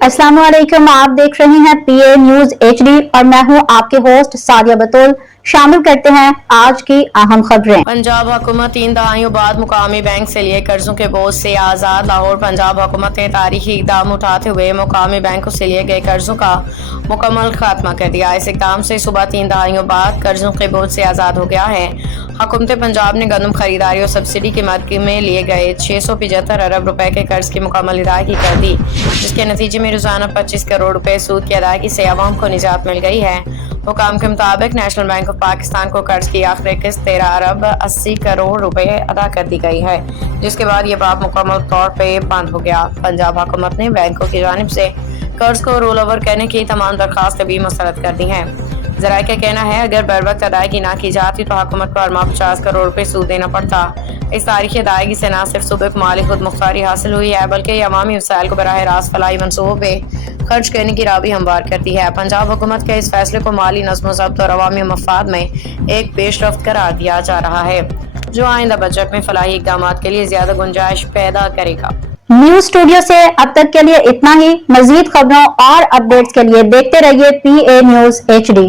अस्सलाम वालेकुम, आप देख रहे हैं पीए न्यूज HD और मैं हूं आपके होस्ट सादिया बतूल। शामिल करते हैं आज की अहम खबरें। पंजाब हुकूमत 3 दहाइयों बाद मुकामी बैंक से लिए कर्जों के बोझ से आज़ाद। लाहौर पंजाब हुकूमत ने तारीखी इकदाम उठाते हुए मुकामी बैंकों से लिए गए कर्जों का मुकम्मल खात्मा कर दिया। इस इकदाम से सूबा 3 दहाइयों बाद कर्जों के बोझ से आज़ाद हो गया है। हुकूमत पंजाब ने गंदम खरीदारी और सब्सिडी की मद में लिए गए 675 अरब रुपए के कर्ज की मुकम्मल अदायगी कर दी, जिसके नतीजे में रोजाना 25 करोड़ रुपए सूद की अदायगी से आवाम को निजात मिल गई है। हुकाम के मुताबिक नेशनल बैंक ऑफ पाकिस्तान को कर्ज की आखिरी किस्त 13 अरब 80 करोड़ रुपए अदा कर दी गई है, जिसके बाद ये बात मुकम्मल तौर पे बंद हो गया। पंजाब हुकूमत ने बैंकों की जानिब से कर्ज को रोल ओवर करने की तमाम दरखास्तें भी मुस्तरद कर दी हैं। ज़राए का कहना है अगर बर वक्त अदायगी ना की जाती तो हुकूमत को हर माह 50 करोड़ रुपए सूद देना पड़ता। इस तारीखी अदायगी से न सिर्फ सूबे को माली खुद मुख्तारी हासिल हुई है, बल्कि ये अवामी वसाइल को बराह रास्त फलाही मनसूबों पे खर्च करने की राह भी हमवार करती है। पंजाब हुकूमत के इस फैसले को माली नज़्म ज़ब्त और अवामी मफाद में एक पेशरफ्त करार दिया जा रहा है, जो आइंदा बजट में फलाही इक़दाम के लिए ज्यादा गुंजाइश पैदा करेगा। न्यूज स्टूडियो से अब तक के लिए इतना ही। मजीद खबरों और अपडेट्स के लिए देखते रहिए पीए न्यूज HD।